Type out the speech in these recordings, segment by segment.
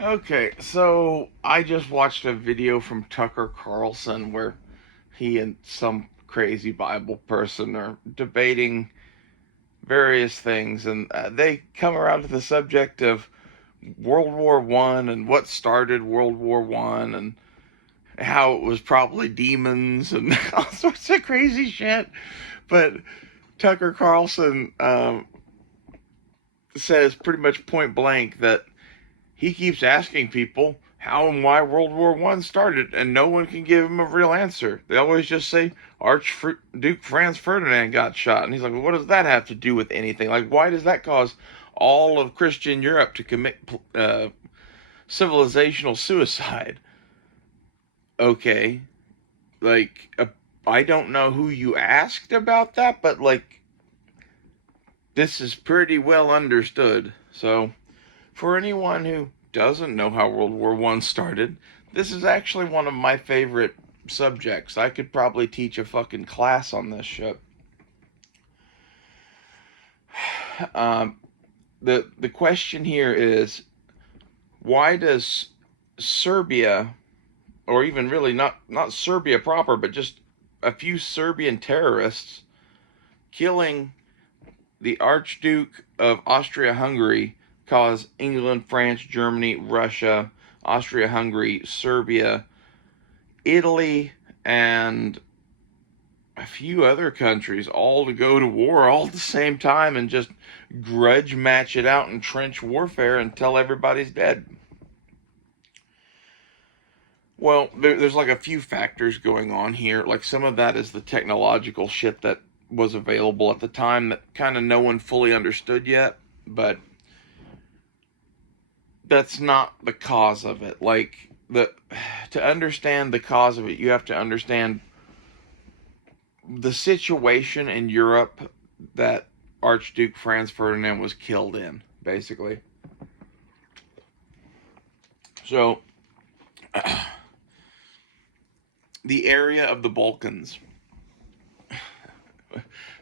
Okay, so I just watched a video from Tucker Carlson where he and some crazy Bible person are debating various things, and they come around to the subject of World War One and what started World War One and how it was probably demons and all sorts of crazy shit. But Tucker Carlson says pretty much point blank that he keeps asking people how and why World War One started, and no one can give him a real answer. They always just say Archduke Franz Ferdinand got shot, and he's like, well, what does that have to do with anything? Like, why does that cause all of Christian Europe to commit civilizational suicide? Okay, like, I don't know who you asked about that, but like, this is pretty well understood. So, for anyone who doesn't know how World War One started, this is actually one of my favorite subjects. I could probably teach a fucking class on this shit. Um, the question here is, why does Serbia, or even really not Serbia proper, but just a few Serbian terrorists killing the Archduke of Austria-Hungary, cause England, France, Germany, Russia, Austria-Hungary, Serbia, Italy, and a few other countries all to go to war all at the same time and just grudge match it out in trench warfare until everybody's dead? Well, there's like a few factors going on here. Like, some of that is the technological shit that was available at the time that kind of no one fully understood yet, but that's not the cause of it. Like, the to understand the cause of it, you have to understand the situation in Europe that Archduke Franz Ferdinand was killed in, basically. So, the area of the Balkans.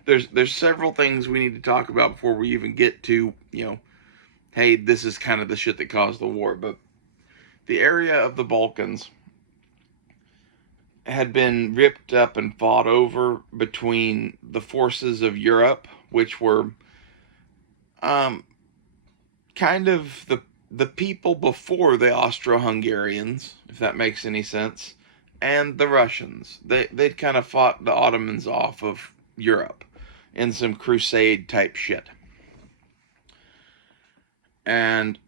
There's several things we need to talk about before we even get to, hey, this is kind of the shit that caused the war. But the area of the Balkans had been ripped up and fought over between the forces of Europe, which were um, kind of the people before the Austro-Hungarians, if that makes any sense, and the Russians. They'd kind of fought the Ottomans off of Europe in some crusade type shit. And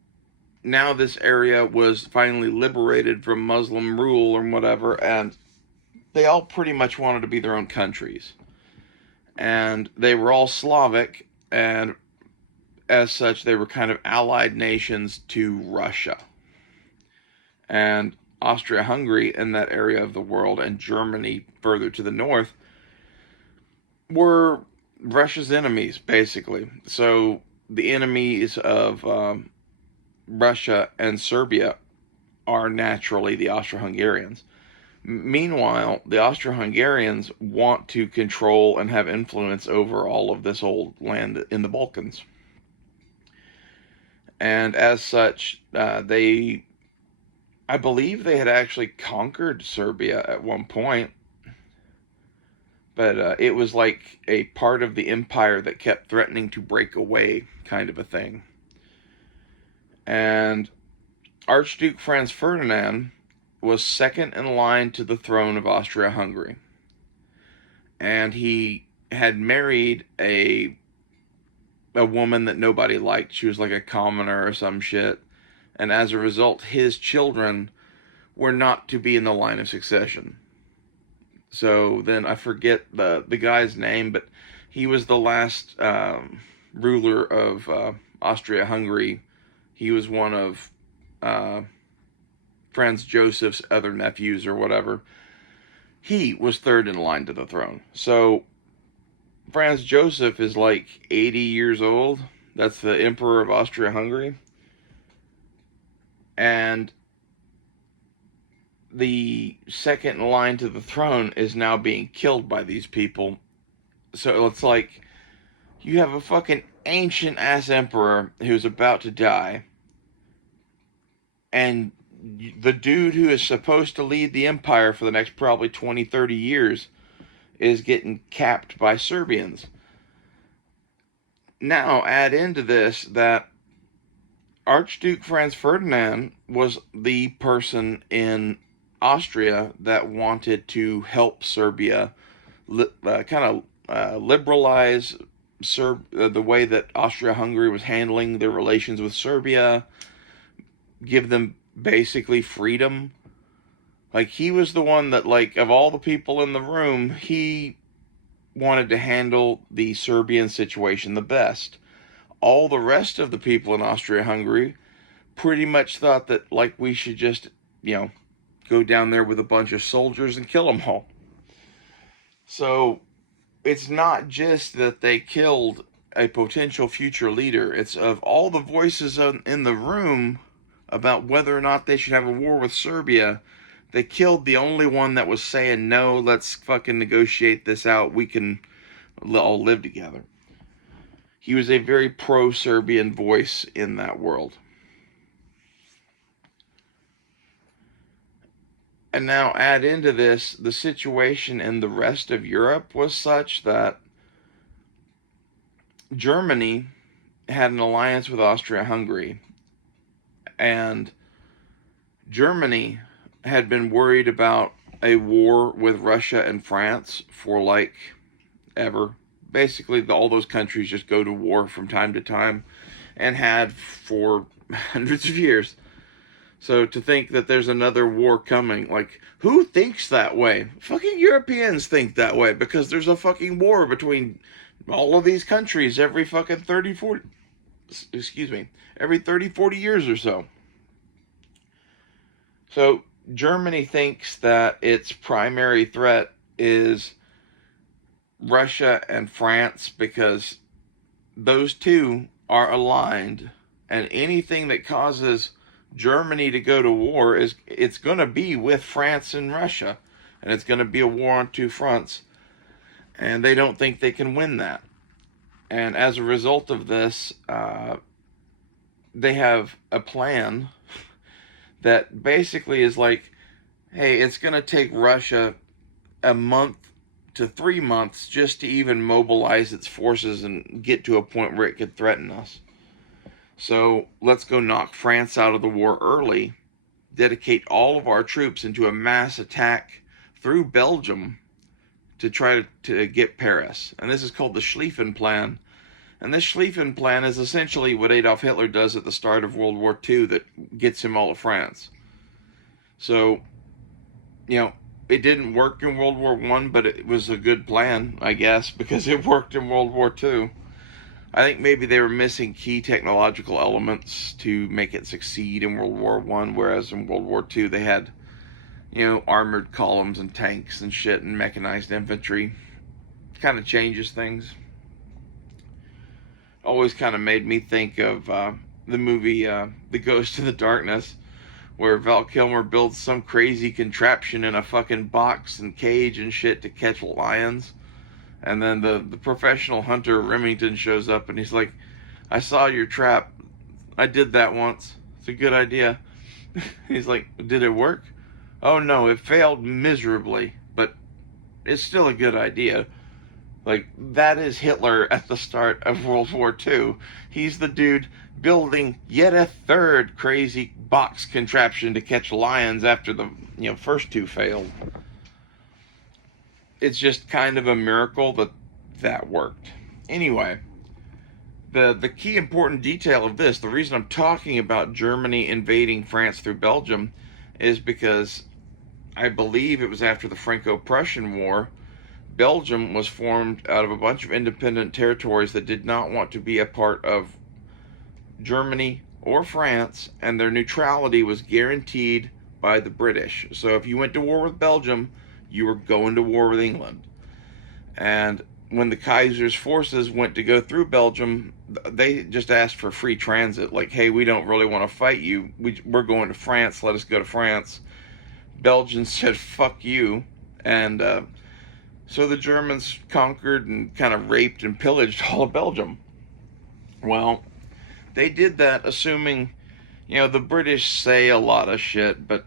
now this area was finally liberated from Muslim rule or whatever, and they all pretty much wanted to be their own countries. And they were all Slavic, and as such, they were kind of allied nations to Russia. And Austria-Hungary in that area of the world, and Germany further to the north, were Russia's enemies, basically. So the enemies of Russia and Serbia are naturally the Austro-Hungarians. Meanwhile, the Austro-Hungarians want to control and have influence over all of this old land in the Balkans. And as such, I believe they had actually conquered Serbia at one point, but it was like a part of the empire that kept threatening to break away, kind of a thing. And Archduke Franz Ferdinand was second in line to the throne of Austria-Hungary. And he had married a woman that nobody liked. She was like a commoner or some shit. And as a result, his children were not to be in the line of succession. So then I forget the guy's name, but he was the last ruler of Austria-Hungary. He was one of Franz Joseph's other nephews or whatever. He was third in line to the throne. So Franz Joseph is like 80 years old. That's the Emperor of Austria-Hungary. And the second in line to the throne is now being killed by these people. So it's like you have a fucking ancient ass emperor who's about to die, And the dude who is supposed to lead the empire for the next probably 20, 30 years is getting capped by Serbians. Now, add into this that Archduke Franz Ferdinand was the person in Austria that wanted to help Serbia liberalize the way that Austria-Hungary was handling their relations with Serbia, give them basically freedom. Like, he was the one that, like, of all the people in the room, he wanted to handle the Serbian situation the best. All the rest of the people in Austria-Hungary pretty much thought that, like, we should just, go down there with a bunch of soldiers and kill them all. So it's not just that they killed a potential future leader. It's of all the voices in the room about whether or not they should have a war with Serbia, they killed the only one that was saying, no, let's fucking negotiate this out. We can all live together. He was a very pro-Serbian voice in that world. And now add into this, the situation in the rest of Europe was such that Germany had an alliance with Austria-Hungary. And Germany had been worried about a war with Russia and France for like ever. Basically, all those countries just go to war from time to time and had for hundreds of years. So to think that there's another war coming, like, who thinks that way? Fucking Europeans think that way because there's a fucking war between all of these countries every fucking 30, 40, every 30, 40 years or so. So Germany thinks that its primary threat is Russia and France because those two are aligned, and anything that causes Germany to go to war it's going to be with France and Russia, and it's going to be a war on two fronts, and they don't think they can win that. And as a result of this, they have a plan that basically is like, hey, it's going to take Russia a month to 3 months just to even mobilize its forces and get to a point where it could threaten us. So let's go knock France out of the war early, dedicate all of our troops into a mass attack through Belgium to try to get Paris. And this is called the Schlieffen Plan. And this Schlieffen Plan is essentially what Adolf Hitler does at the start of World War II that gets him all of France. So, it didn't work in World War I, but it was a good plan, I guess, because it worked in World War II. I think maybe they were missing key technological elements to make it succeed in World War I, whereas in World War II they had, armored columns and tanks and shit and mechanized infantry. Kind of changes things. Always kind of made me think of the movie The Ghost in the Darkness, where Val Kilmer builds some crazy contraption in a fucking box and cage and shit to catch lions. And then the professional hunter Remington shows up and he's like, I saw your trap. I did that once. It's a good idea. He's like, did it work? Oh no, it failed miserably, but it's still a good idea. Like, that is Hitler at the start of World War II. He's the dude building yet a third crazy box contraption to catch lions after the first two failed. It's just kind of a miracle that worked. Anyway, the key important detail of this, the reason I'm talking about Germany invading France through Belgium, is because I believe it was after the Franco-Prussian War. Belgium was formed out of a bunch of independent territories that did not want to be a part of Germany or France, and their neutrality was guaranteed by the British. So if you went to war with Belgium, you were going to war with England. And when the Kaiser's forces went to go through Belgium, they just asked for free transit. Like, hey, we don't really want to fight you. We're going to France. Let us go to France. Belgians said, fuck you. And so the Germans conquered and kind of raped and pillaged all of Belgium. Well, they did that assuming, The British say a lot of shit, but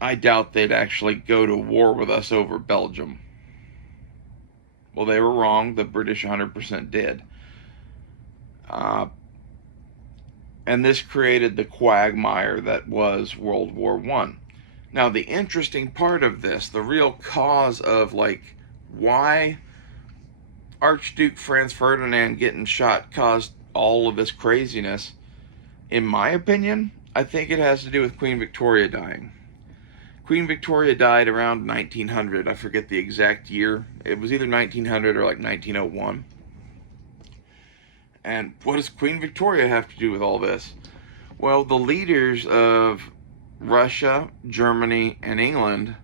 I doubt they'd actually go to war with us over Belgium. Well, they were wrong. The British 100% did. Uh, and this created the quagmire that was World War I. Now, the interesting part of this, the real cause of why Archduke Franz Ferdinand getting shot caused all of this craziness, in my opinion, I think it has to do with Queen Victoria dying. Queen Victoria died around 1900. I forget the exact year. It was either 1900 or 1901. And what does Queen Victoria have to do with all this? Well, the leaders of Russia, Germany, and England,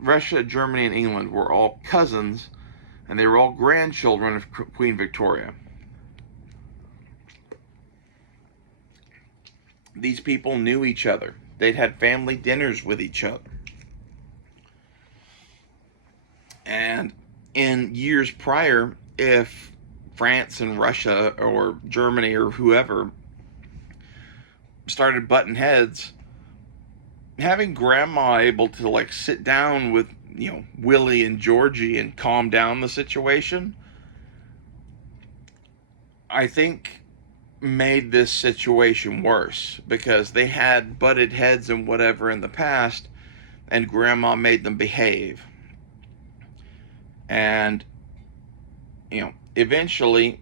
Russia, Germany, and England were all cousins, and they were all grandchildren of Queen Victoria. These people knew each other. They'd had family dinners with each other. And in years prior, if France and Russia or Germany or whoever started butting heads, having grandma able to sit down with Willie and Georgie and calm down the situation, I think made this situation worse, because they had butted heads and whatever in the past, and grandma made them behave. And eventually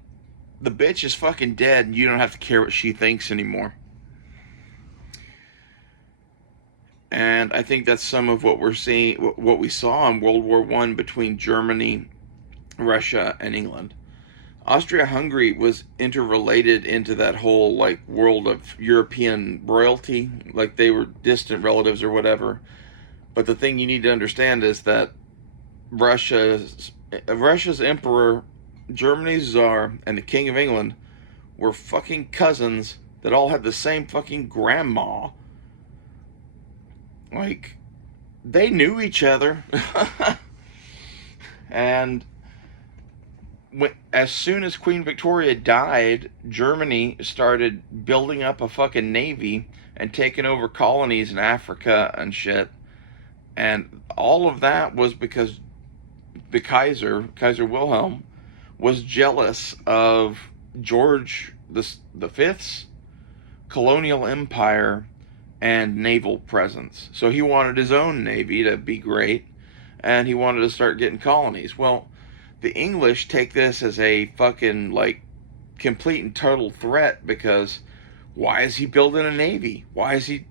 the bitch is fucking dead, and you don't have to care what she thinks anymore. And I think that's some of what we're seeing, what we saw in World War I between Germany, Russia, and England. Austria-Hungary was interrelated into that whole world of European royalty, like they were distant relatives or whatever. But the thing you need to understand is that Russia's emperor, Germany's czar, and the king of England were fucking cousins that all had the same fucking grandma. They knew each other. And as soon as Queen Victoria died, Germany started building up a fucking navy and taking over colonies in Africa and shit. And all of that was because the Kaiser Wilhelm, was jealous of George V's colonial empire and naval presence. So he wanted his own navy to be great, and he wanted to start getting colonies. Well, the English take this as a fucking complete and total threat, because why is he building a navy? Why is he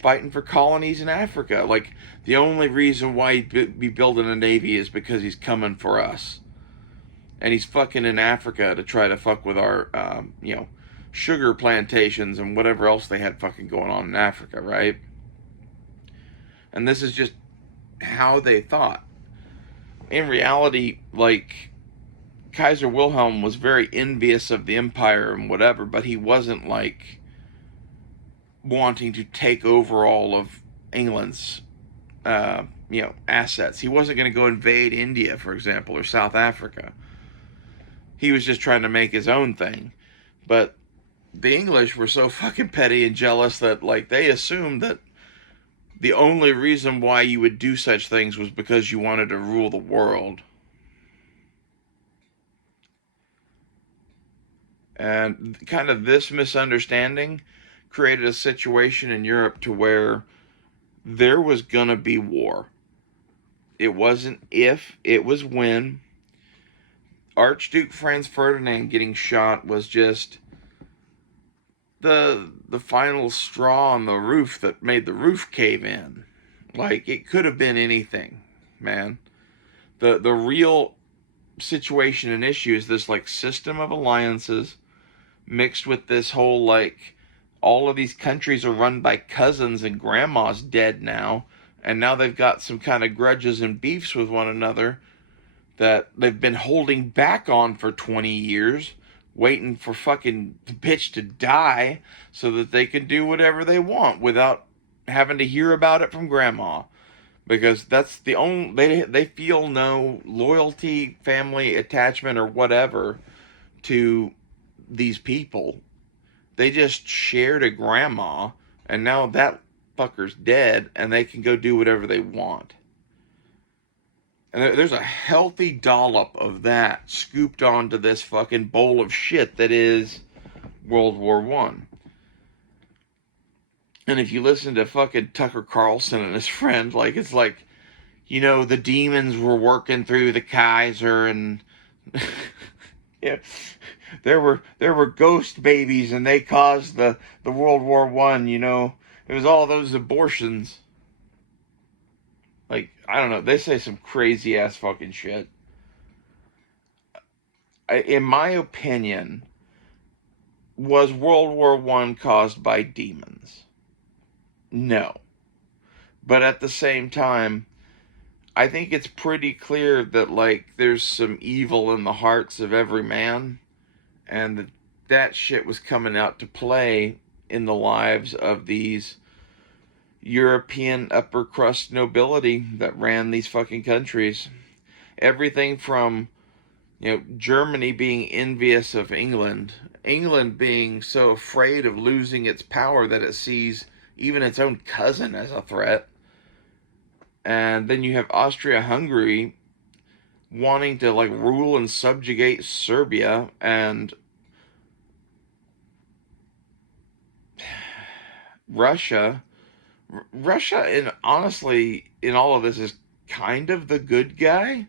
fighting for colonies in Africa? The only reason why he'd be building a navy is because he's coming for us, and he's fucking in Africa to try to fuck with our sugar plantations and whatever else they had fucking going on in Africa, right? And this is just how they thought. In reality, Kaiser Wilhelm was very envious of the empire and whatever, but he wasn't wanting to take over all of England's assets. He wasn't going to go invade India, for example, or South Africa. He was just trying to make his own thing. But the English were so fucking petty and jealous that they assumed that the only reason why you would do such things was because you wanted to rule the world. And kind of this misunderstanding created a situation in Europe to where there was gonna be war. It wasn't if, it was when. Archduke Franz Ferdinand getting shot was just the final straw on the roof that made the roof cave in. It could have been anything, man. The real situation and issue is this system of alliances mixed with this whole all of these countries are run by cousins, and grandma's dead now, and now they've got some kind of grudges and beefs with one another that they've been holding back on for 20 years, waiting for fucking the bitch to die so that they can do whatever they want without having to hear about it from grandma. Because that's the only, they feel no loyalty, family attachment, or whatever to these people. They just shared a grandma, and now that fucker's dead, and they can go do whatever they want. And there's a healthy dollop of that scooped onto this fucking bowl of shit that is World War One. And if you listen to fucking Tucker Carlson and his friend, like, it's like, the demons were working through the Kaiser, and yeah, there were ghost babies, and they caused the World War One. It was all those abortions. Like, I don't know. They say some crazy ass fucking shit. In my opinion, was World War One caused by demons? No. But at the same time, I think it's pretty clear that, like, there's some evil in the hearts of every man, and that shit was coming out to play in the lives of these European upper crust nobility that ran these fucking countries. Everything from, Germany being envious of England, England being so afraid of losing its power that it sees even its own cousin as a threat. And then you have Austria-Hungary wanting to, like, rule and subjugate Serbia, and Russia, and honestly, in all of this, is kind of the good guy.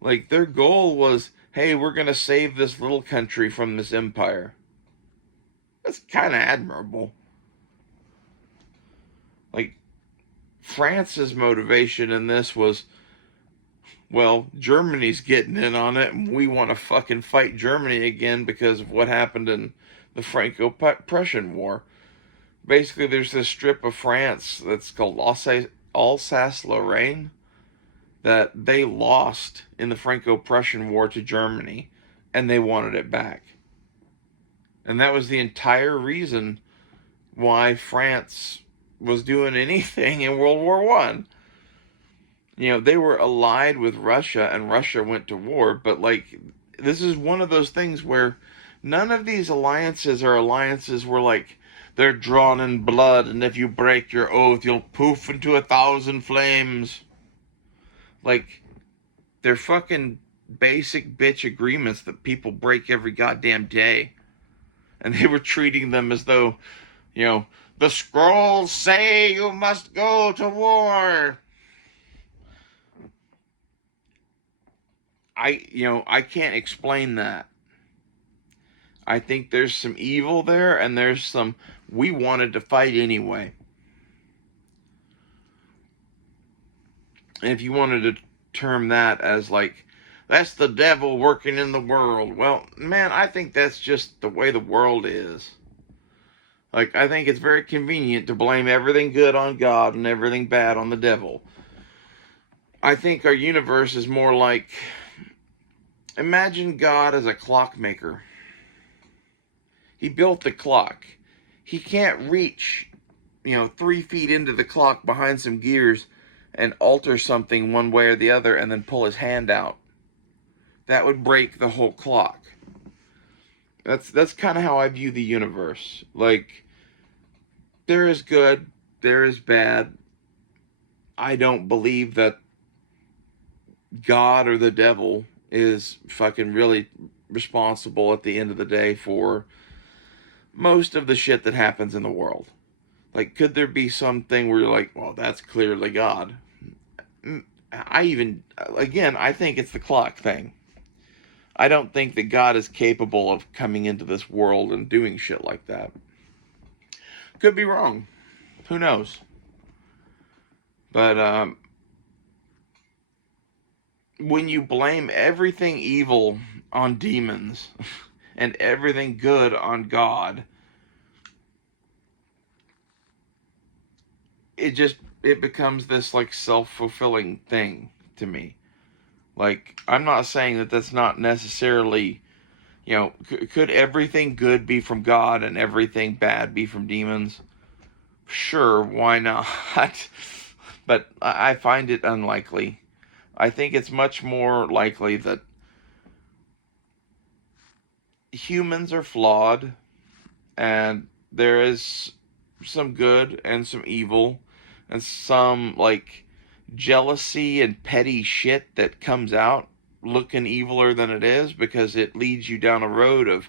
Like, their goal was, hey, we're going to save this little country from this empire. That's kind of admirable. Like, France's motivation in this was, well, Germany's getting in on it, and we want to fucking fight Germany again because of what happened in the Franco-Prussian War. Basically, there's this strip of France that's called Alsace-Lorraine that they lost in the Franco-Prussian War to Germany, and they wanted it back. And that was the entire reason why France was doing anything in World War One. They were allied with Russia, and Russia went to war, but, like, this is one of those things where none of these alliances are alliances where, like, they're drawn in blood, and if you break your oath, you'll poof into 1,000 flames. Like, they're fucking basic bitch agreements that people break every goddamn day. And they were treating them as though, the scrolls say you must go to war. I can't explain that. I think there's some evil there, and there's some, we wanted to fight anyway. And if you wanted to term that as, like, that's the devil working in the world, well, man, I think that's just the way the world is. Like, I think it's very convenient to blame everything good on God and everything bad on the devil. I think our universe is more like, imagine God as a clockmaker. He built the clock. He can't reach, 3 feet into the clock behind some gears and alter something one way or the other and then pull his hand out. That would break the whole clock. That's kind of how I view the universe. Like, there is good, there is bad. I don't believe that God or the devil is fucking really responsible at the end of the day for most of the shit that happens in the world. Like, could there be something where you're like, well, that's clearly God? I think it's the clock thing. I don't think that God is capable of coming into this world and doing shit like that. Could be wrong. Who knows? But when you blame everything evil on demons and everything good on God, it becomes this, like, self-fulfilling thing to me. Like, I'm not saying that that's not necessarily, could everything good be from God and everything bad be from demons? Sure, why not? But I find it unlikely. I think it's much more likely that humans are flawed, and there is some good and some evil and some like jealousy and petty shit that comes out looking eviler than it is, because it leads you down a road of,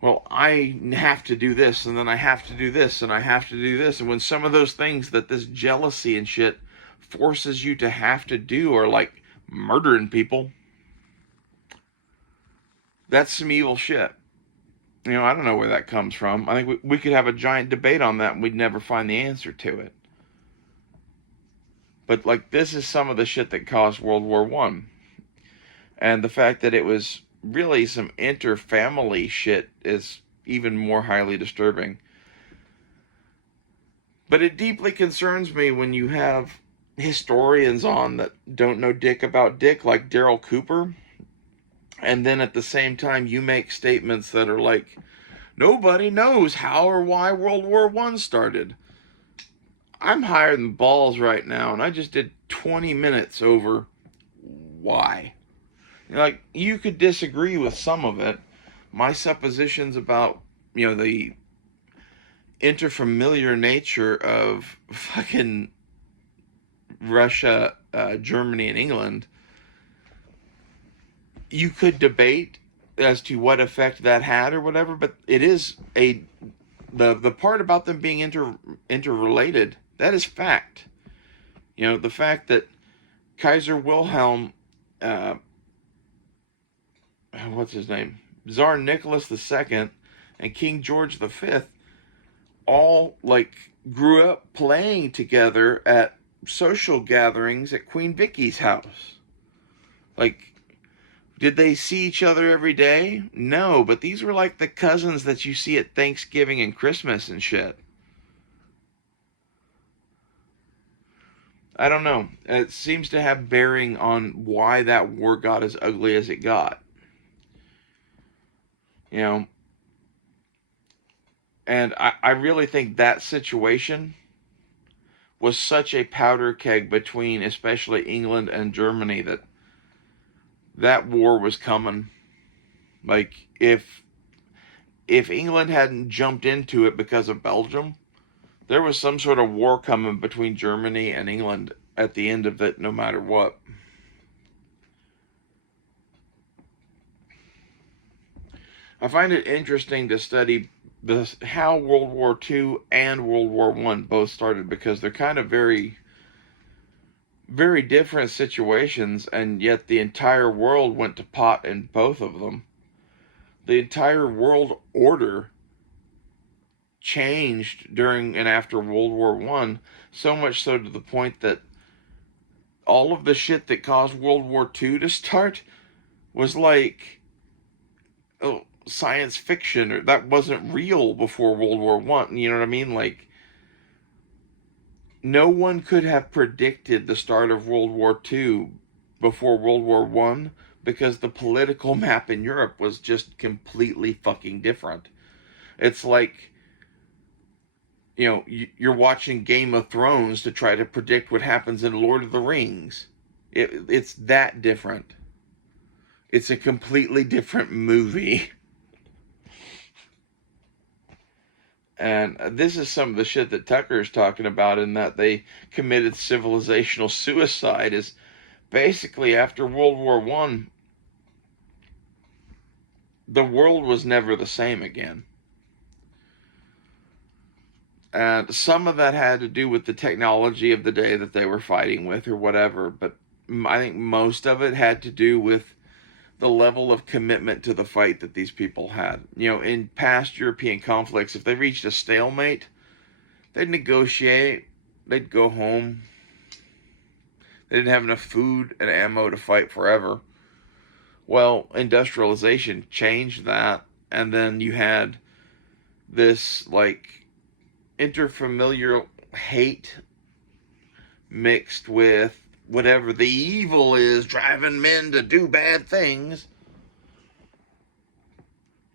well, I have to do this, and then I have to do this, and I have to do this. And when some of those things that this jealousy and shit forces you to have to do are like murdering people, that's some evil shit. I don't know where that comes from. I think we could have a giant debate on that and we'd never find the answer to it. But like, this is some of the shit that caused World War One. And the fact that it was really some inter-family shit is even more highly disturbing. But it deeply concerns me when you have historians on that don't know dick about dick, like Daryl Cooper, and then at the same time you make statements that are like, nobody knows how or why World War One started. I'm higher than balls right now, and I just did 20 minutes over why. Like, you could disagree with some of it. My suppositions about, the interfamiliar nature of fucking Russia, Germany, and England, you could debate as to what effect that had or whatever, but it is the part about them being interrelated, that is fact. The fact that Kaiser Wilhelm, what's his name, Tsar Nicholas II, and King George V all like grew up playing together at social gatherings at Queen Vicky's house. Like, did they see each other every day? No, but these were like the cousins that you see at Thanksgiving and Christmas and shit. I don't know. It seems to have bearing on why that war got as ugly as it got. And I really think that situation was such a powder keg between especially England and Germany that war was coming. Like, if England hadn't jumped into it because of Belgium, there was some sort of war coming between Germany and England at the end of it, no matter what. I find it interesting to study how World War II and World War I both started, because they're kind of very, very different situations, and yet the entire world went to pot in both of them. The entire world order changed during and after World War I, so much so to the point that all of the shit that caused World War II to start was like, oh, science fiction, or that wasn't real before World War One. You know what I mean? Like, no one could have predicted the start of World War II before World War One, because the political map in Europe was just completely fucking different. It's like, you're watching Game of Thrones to try to predict what happens in Lord of the Rings. It's that different. It's a completely different movie. And this is some of the shit that Tucker's talking about, in that they committed civilizational suicide. Is basically, after World War One, the world was never the same again. And some of that had to do with the technology of the day that they were fighting with or whatever, but I think most of it had to do with the level of commitment to the fight that these people had. In past European conflicts, if they reached a stalemate, they'd negotiate, they'd go home. They didn't have enough food and ammo to fight forever. Well, industrialization changed that, and then you had this, like, interfamiliar hate mixed with whatever the evil is driving men to do bad things.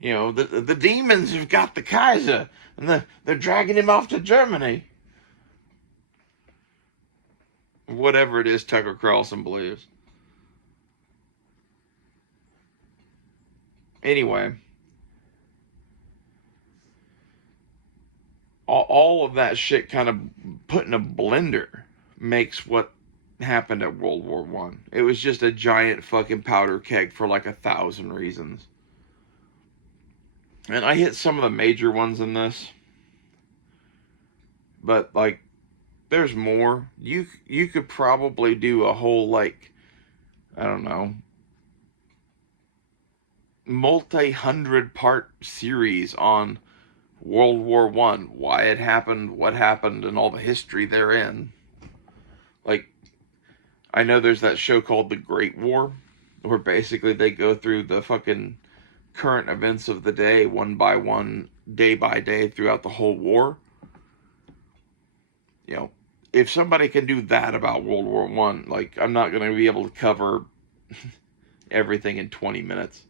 The demons have got the Kaiser, and they're dragging him off to Germany. Whatever it is Tucker Carlson believes. Anyway, all of that shit kind of put in a blender makes what happened at World War One. It was just a giant fucking powder keg for like 1,000 reasons. And I hit some of the major ones in this, but like there's more. You could probably do a whole, like, I don't know, multi-hundred part series on World War One, why it happened, what happened, and all the history therein. Like, I know there's that show called The Great War, where basically they go through the fucking current events of the day, one by one, day by day, throughout the whole war. You know, if somebody can do that about World War One, like, I'm not going to be able to cover everything in 20 minutes.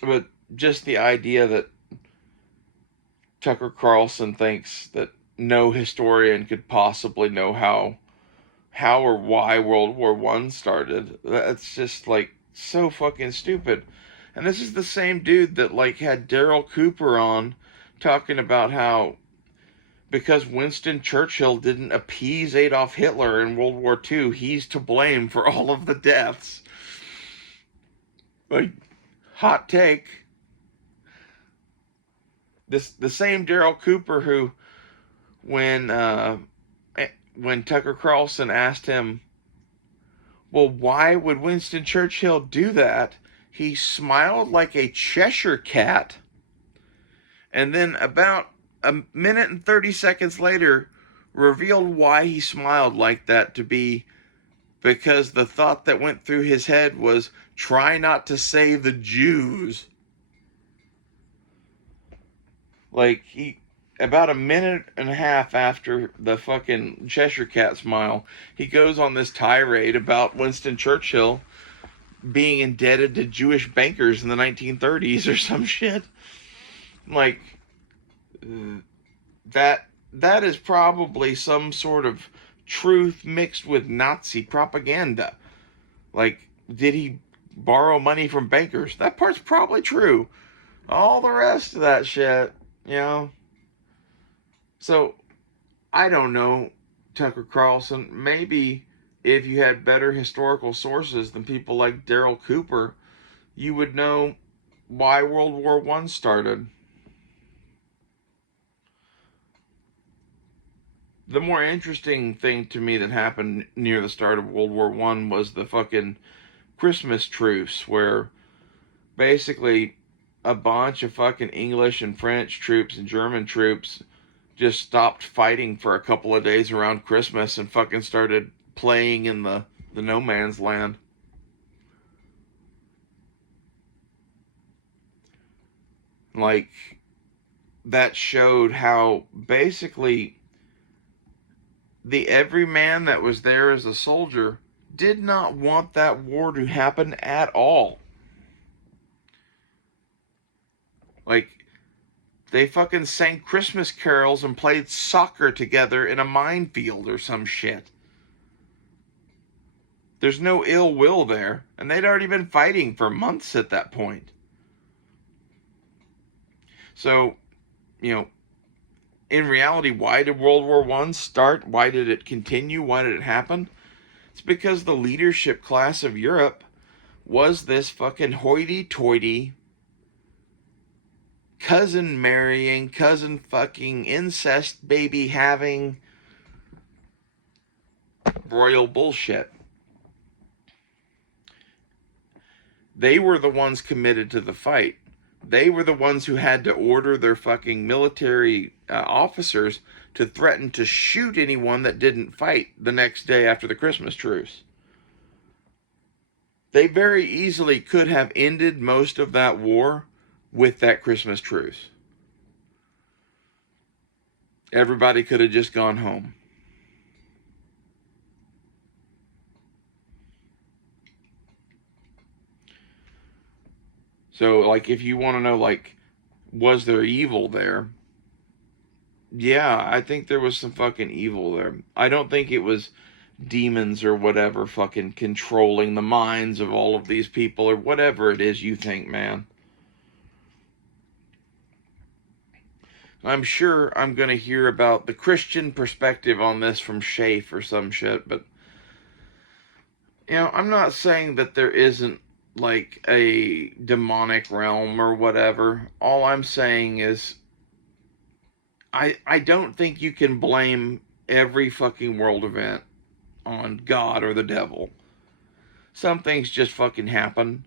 But just the idea that Tucker Carlson thinks that no historian could possibly know how or why World War One started. That's just like so fucking stupid. And this is the same dude that like had Daryl Cooper on talking about how because Winston Churchill didn't appease Adolf Hitler in World War II, he's to blame for all of the deaths. Like, hot take. The same Daryl Cooper who, when Tucker Carlson asked him, well, why would Winston Churchill do that? He smiled like a Cheshire cat, and then about a minute and 30 seconds later revealed why he smiled like that to be because the thought that went through his head was, try not to say the Jews. Like, about a minute and a half after the fucking Cheshire Cat smile, he goes on this tirade about Winston Churchill being indebted to Jewish bankers in the 1930s or some shit. Like, that is probably some sort of truth mixed with Nazi propaganda. Like, did he borrow money from bankers? That part's probably true. All the rest of that shit, you know. So, I don't know, Tucker Carlson. Maybe if you had better historical sources than people like Daryl Cooper, you would know why World War One started. The more interesting thing to me that happened near the start of World War One was the fucking Christmas truce, where basically a bunch of fucking English and French troops and German troops just stopped fighting for a couple of days around Christmas and fucking started playing in the no man's land. Like, that showed how basically the everyman that was there as a soldier did not want that war to happen at all. Like, they fucking sang Christmas carols and played soccer together in a minefield or some shit. There's no ill will there, and they'd already been fighting for months at that point. So, you know, in reality, why did World War One start? Why did it continue? Why did it happen? It's because the leadership class of Europe was this fucking hoity-toity, cousin marrying, cousin fucking, incest baby having royal bullshit. They were the ones committed to the fight. They were the ones who had to order their fucking military officers to threaten to shoot anyone that didn't fight the next day after the Christmas truce. They very easily could have ended most of that war with that Christmas truce. Everybody could have just gone home. So, like, if you want to know, like, was there evil there? Yeah, I think there was some fucking evil there. I don't think it was demons or whatever fucking controlling the minds of all of these people or whatever it is you think, man. I'm sure I'm going to hear about the Christian perspective on this from Schaeff or some shit, but, I'm not saying that there isn't, like, a demonic realm or whatever. All I'm saying is, I don't think you can blame every fucking world event on God or the devil. Some things just fucking happen,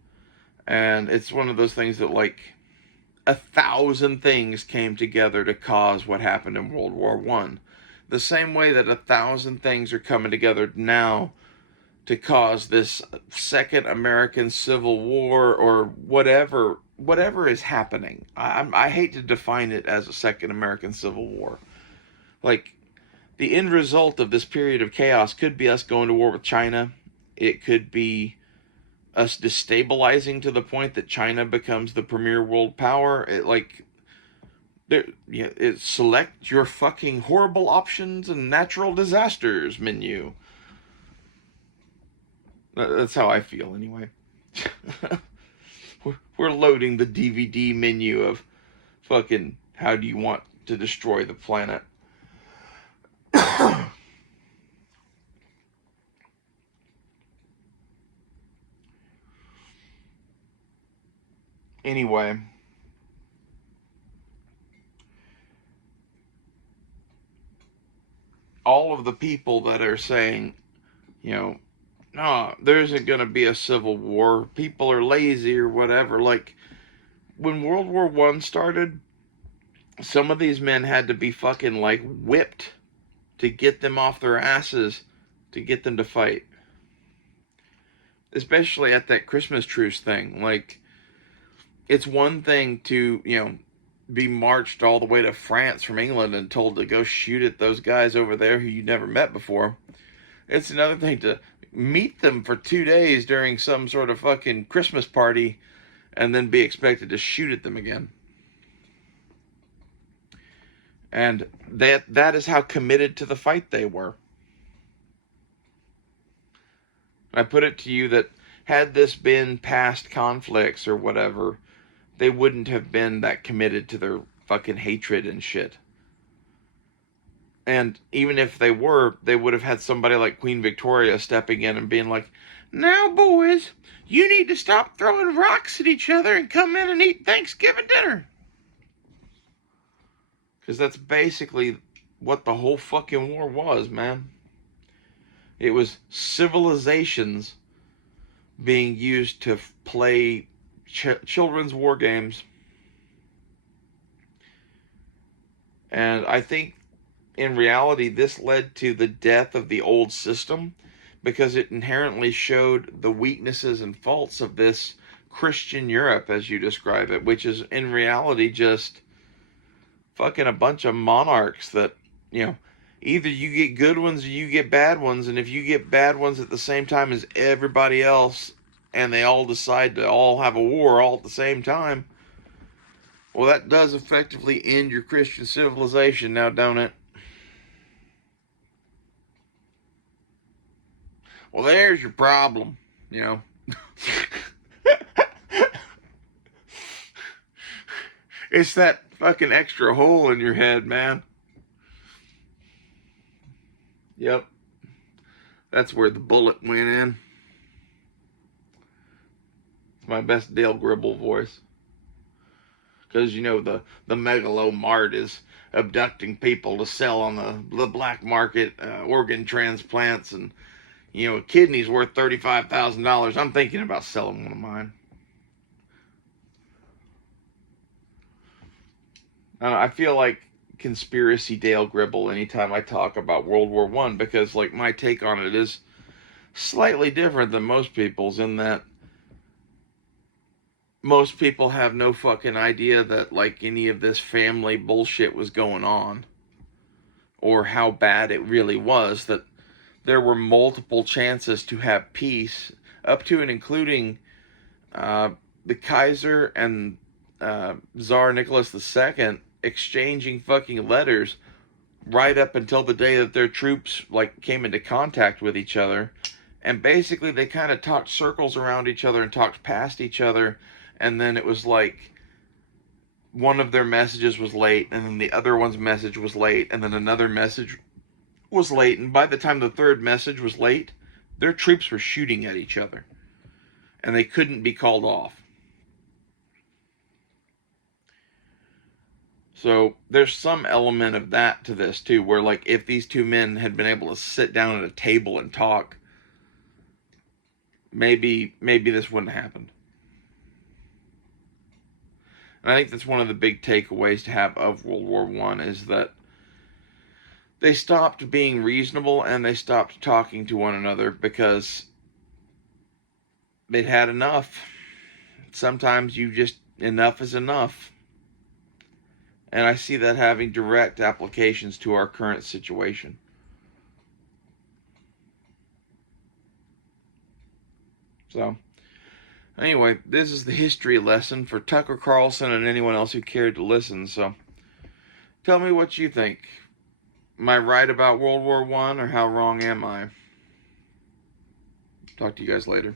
and it's one of those things that, like, 1,000 things came together to cause what happened in World War One. The same way that 1,000 things are coming together now to cause this second American Civil War or whatever is happening. I hate to define it as a second American Civil War. Like, the end result of this period of chaos could be us going to war with China. It could be us destabilizing to the point that China becomes the premier world power. Select your fucking horrible options and natural disasters menu. That's how I feel, anyway. We're loading the DVD menu of fucking how do you want to destroy the planet. Anyway, all of the people that are saying, no, there isn't going to be a civil war, people are lazy or whatever. Like, when World War One started, some of these men had to be fucking, like, whipped to get them off their asses to get them to fight. Especially at that Christmas truce thing. Like, it's one thing to, be marched all the way to France from England and told to go shoot at those guys over there who you never met before. It's another thing to meet them for 2 days during some sort of fucking Christmas party and then be expected to shoot at them again. And that is how committed to the fight they were. I put it to you that had this been past conflicts or whatever, they wouldn't have been that committed to their fucking hatred and shit. And even if they were, they would have had somebody like Queen Victoria stepping in and being like, now, boys, you need to stop throwing rocks at each other and come in and eat Thanksgiving dinner. Because that's basically what the whole fucking war was, man. It was civilizations being used to play children's war games. And I think in reality this led to the death of the old system, because it inherently showed the weaknesses and faults of this Christian Europe, as you describe it, which is in reality just fucking a bunch of monarchs that, either you get good ones or you get bad ones, and if you get bad ones at the same time as everybody else, and they all decide to all have a war all at the same time, well, that does effectively end your Christian civilization now, don't it? Well, there's your problem, It's that fucking extra hole in your head, man. Yep. That's where the bullet went in. It's my best Dale Gribble voice. Because, the Megalo Mart is abducting people to sell on the black market, organ transplants, and, a kidney's worth $35,000. I'm thinking about selling one of mine. I feel like conspiracy Dale Gribble anytime I talk about World War One, because, like, my take on it is slightly different than most people's, in that most people have no fucking idea that, like, any of this family bullshit was going on, or how bad it really was, that there were multiple chances to have peace, up to and including the Kaiser and Tsar Nicholas II exchanging fucking letters right up until the day that their troops, like, came into contact with each other. And basically they kind of talked circles around each other and talked past each other, and then it was like one of their messages was late, and then the other one's message was late, and then another message was late, and by the time the third message was late, their troops were shooting at each other, and they couldn't be called off. So there's some element of that to this too, where like if these two men had been able to sit down at a table and talk, maybe this wouldn't have happened. And I think that's one of the big takeaways to have of World War One is that they stopped being reasonable and they stopped talking to one another because they'd had enough. Sometimes enough is enough. And I see that having direct applications to our current situation. So, anyway, this is the history lesson for Tucker Carlson and anyone else who cared to listen. So, tell me what you think. Am I right about World War One, or how wrong am I? Talk to you guys later.